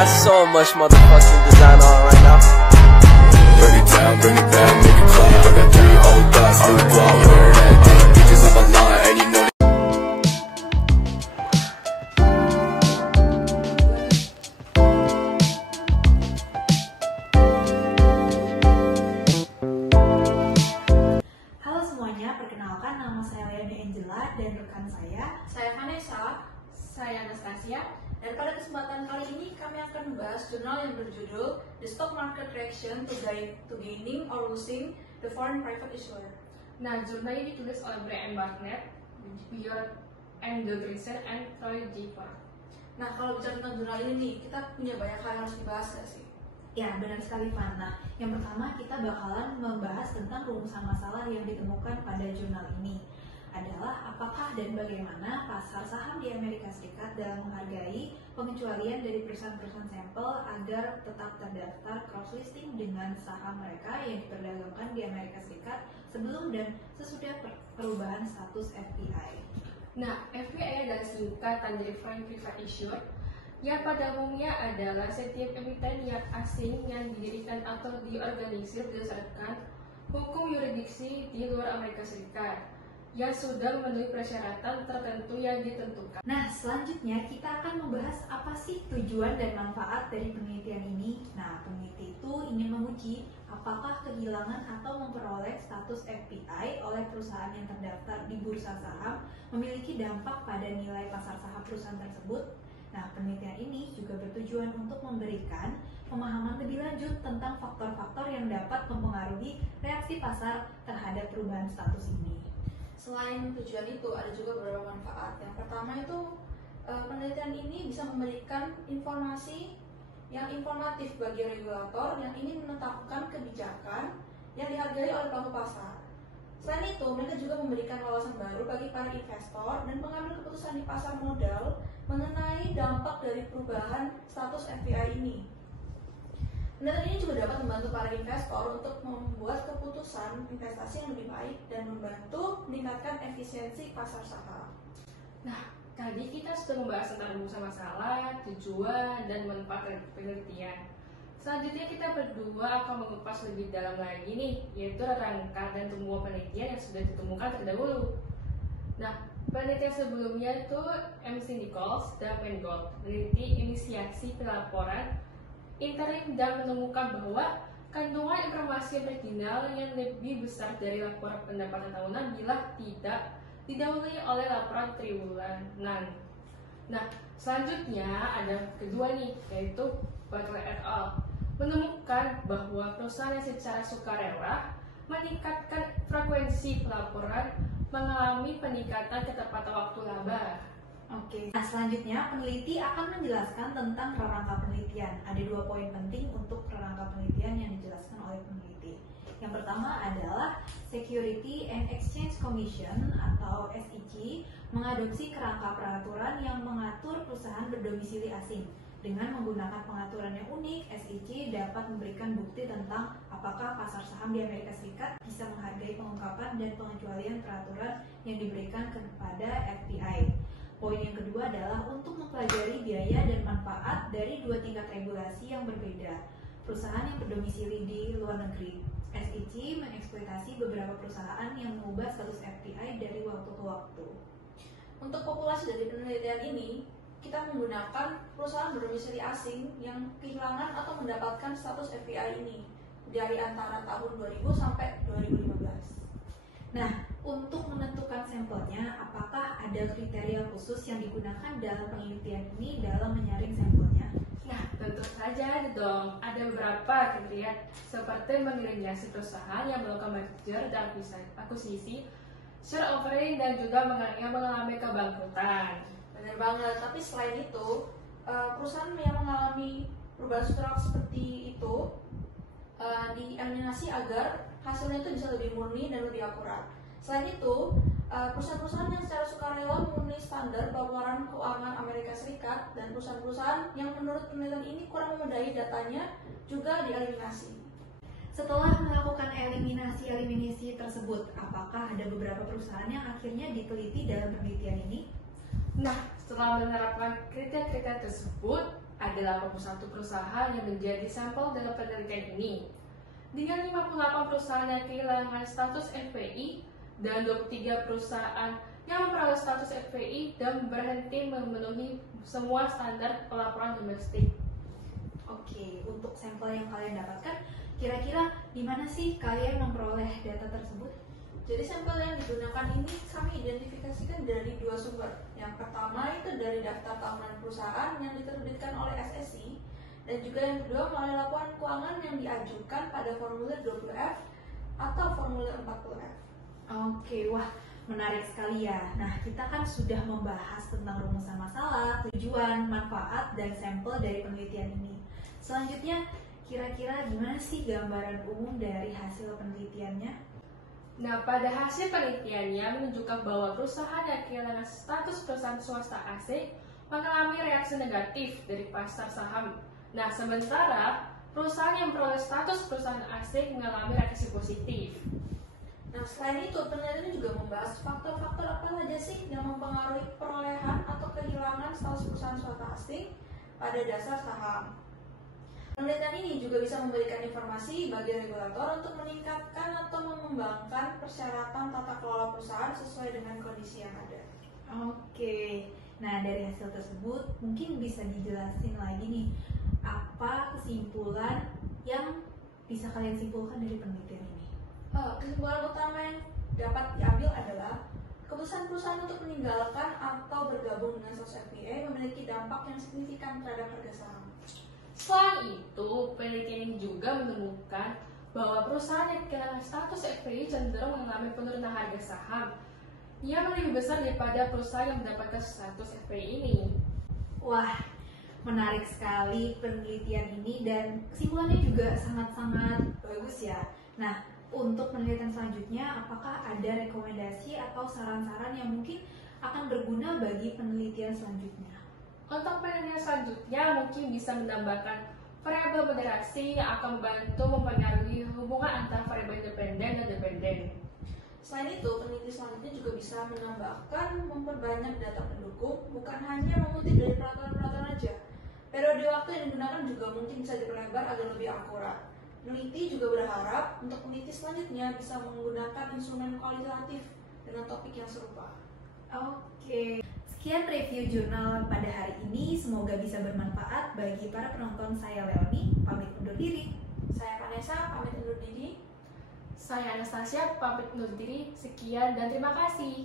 got so much motherfucking design on right now. Bring it down, make it clap. I got 3 old thoughts, new guap, wear that thing. Bitches on my line, and you know Halo semuanya, perkenalkan nama saya Leoni Angela dan rekan saya Vanessa, saya Anastasia, dan pada kesempatan kali ini kami akan membahas jurnal yang berjudul The Stock Market Reaction to Gaining or Losing the Foreign Private Issuer. Nah, jurnal ini ditulis oleh Brian Barnett, Bjorn Engelbrechtsen, and Troy J. Clark. Nah, kalau bicara tentang jurnal ini nih, kita punya banyak hal yang harus dibahas gak sih? Ya, benar sekali Fana. Yang pertama kita bakalan membahas tentang rumusan masalah yang ditemukan pada jurnal ini adalah apakah dan bagaimana pasar saham di Amerika Serikat dalam menghargai pengecualian dari perusahaan-perusahaan sampel agar tetap terdaftar cross listing dengan saham mereka yang diperdagangkan di Amerika Serikat sebelum dan sesudah perubahan status FPI. Nah, FPI adalah singkatan dari Foreign Private Issuer yang pada umumnya adalah setiap emiten yang asing yang didirikan atau diorganisir berdasarkan hukum yurisdiksi di luar Amerika Serikat yang sudah memenuhi persyaratan tertentu yang ditentukan. Nah, selanjutnya kita akan membahas apa sih tujuan dan manfaat dari penelitian ini. Nah, peneliti itu ingin menguji apakah kehilangan atau memperoleh status FPI oleh perusahaan yang terdaftar di bursa saham memiliki dampak pada nilai pasar saham perusahaan tersebut. Nah, penelitian ini juga bertujuan untuk memberikan pemahaman lebih lanjut tentang faktor-faktor yang dapat mempengaruhi reaksi pasar terhadap perubahan status ini. Selain tujuan itu, ada juga beberapa manfaat. Yang pertama itu, penelitian ini bisa memberikan informasi yang informatif bagi regulator yang ingin menetapkan kebijakan yang dihargai oleh pelaku pasar. Selain itu, mereka juga memberikan wawasan baru bagi para investor dan pengambil keputusan di pasar modal mengenai dampak dari perubahan status FPI ini. Penelitian ini juga dapat membantu para investor untuk membuat keputusan investasi yang lebih baik dan membantu meningkatkan efisiensi pasar saham. Nah, tadi kita sudah membahas tentang rumusan masalah, tujuan, dan manfaat dari penelitian. Selanjutnya kita berdua akan mengupas lebih dalam lagi nih, yaitu rangka dan temuan penelitian yang sudah ditemukan terdahulu. Nah, penelitian sebelumnya itu MC Nichols dan Mangold meneliti inisiasi pelaporan interim dan menemukan bahwa kandungan informasi marginal yang lebih besar dari laporan pendapatan tahunan bila tidak didahului oleh laporan triwulan. Nah, selanjutnya ada kedua nih, yaitu Butler et al. Menemukan bahwa perusahaan yang secara sukarela meningkatkan frekuensi pelaporan mengalami peningkatan ketepatan waktu laba. Oke. Nah, selanjutnya peneliti akan menjelaskan tentang rangka penelitian. Ada 2 poin penting untuk rangka penelitian yang dijelaskan oleh peneliti. Yang pertama adalah Security and Exchange Commission atau SEC mengadopsi kerangka peraturan yang mengatur perusahaan berdomisili asing. Dengan menggunakan pengaturan yang unik, SEC dapat memberikan bukti tentang apakah pasar saham di Amerika Serikat bisa menghargai pengungkapan dan pengecualian peraturan yang diberikan kepada FPI. Poin yang kedua adalah untuk mempelajari biaya dan manfaat dari 2 tingkat regulasi yang berbeda. Perusahaan yang berdomisili di luar negeri. SEC mengeksploitasi beberapa perusahaan yang mengubah status FPI dari waktu ke waktu. Untuk populasi dari penelitian ini, kita menggunakan perusahaan berdomisili asing yang kehilangan atau mendapatkan status FPI ini dari antara tahun 2000 sampai 2015. Nah, untuk menentukan sampelnya, apakah ada kriteria khusus yang digunakan dalam penelitian ini dalam menyaring sampelnya? Nah, tentu saja dong. Ada beberapa kriteria seperti mengirinasi perusahaan yang melakukan merger dan akuisisi, share offering, dan juga yang mengalami kebangkrutan. Benar banget, tapi selain itu, perusahaan yang mengalami perubahan struktural seperti itu dieliminasi agar hasilnya itu bisa lebih murni dan lebih akurat. Selain itu, perusahaan-perusahaan yang secara sukarela memenuhi standar pelaporan keuangan Amerika Serikat dan perusahaan-perusahaan yang menurut penelitian ini kurang memadai datanya juga dieliminasi. Setelah melakukan eliminasi tersebut, apakah ada beberapa perusahaan yang akhirnya diteliti dalam penelitian ini? Nah, setelah menerapkan kriteria-kriteria tersebut, Ada 81 perusahaan yang menjadi sampel dalam penelitian ini. Dengan 58 perusahaan yang kehilangan status FPI dan 23 perusahaan yang memperoleh status FPI dan berhenti memenuhi semua standar pelaporan domestik. Oke, untuk sampel yang kalian dapatkan, kira-kira di mana sih kalian memperoleh data tersebut? Jadi sampel yang digunakan ini kami identifikasikan dari dua sumber. Yang pertama itu dari daftar tahunan perusahaan yang diterbitkan oleh SSI, dan juga yang kedua melalui laporan keuangan yang diajukan pada formulir 20F atau formulir 40F. Oke, wah menarik sekali ya. Nah, kita kan sudah membahas tentang rumusan masalah, tujuan, manfaat, dan sampel dari penelitian ini. Selanjutnya, kira-kira gimana sih gambaran umum dari hasil penelitiannya? Nah, pada hasil penelitiannya menunjukkan bahwa perusahaan yang kehilangan status perusahaan swasta asing mengalami reaksi negatif dari pasar saham. Nah, sementara perusahaan yang memperoleh status perusahaan asing mengalami reaksi positif. Nah, selain itu, penelitian ini juga membahas faktor-faktor apa saja sih yang mempengaruhi perolehan atau kehilangan status perusahaan swasta asing pada dasar saham. Penelitian ini juga bisa memberikan informasi bagi regulator untuk meningkatkan atau mengembangkan persyaratan tata kelola perusahaan sesuai dengan kondisi yang ada. Oke, nah dari hasil tersebut mungkin bisa dijelasin lagi nih, apa kesimpulan yang bisa kalian simpulkan dari penelitian ini? Kesimpulan utama yang dapat diambil adalah keputusan perusahaan untuk meninggalkan atau bergabung dengan status FPI memiliki dampak yang signifikan terhadap harga saham. Selain itu, penelitian ini juga menemukan bahwa perusahaan yang kehilangan status FPI cenderung mengalami penurunan harga saham yang lebih besar daripada perusahaan yang mendapatkan status FPI ini. Wah, menarik sekali penelitian ini dan kesimpulannya juga sangat-sangat bagus ya. Nah, untuk penelitian selanjutnya, apakah ada rekomendasi atau saran-saran yang mungkin akan berguna bagi penelitian selanjutnya? Untuk penelitian selanjutnya mungkin bisa menambahkan variabel moderasi yang akan membantu mempengaruhi hubungan antara variabel independen dan dependen. Selain itu, peneliti selanjutnya juga bisa menambahkan memperbanyak data pendukung, bukan hanya mengutip dari peraturan-peraturan aja. Periode waktu yang digunakan juga mungkin bisa diperlebar agar lebih akurat. Peneliti juga berharap untuk peneliti selanjutnya bisa menggunakan instrumen kualitatif dengan topik yang serupa. Oke, sekian review jurnal pada hari ini. Semoga bisa bermanfaat bagi para penonton. Saya Leoni, pamit undur diri. Saya Vanessa, pamit undur diri. Saya Anastasia, pamit undur diri. Sekian dan terima kasih.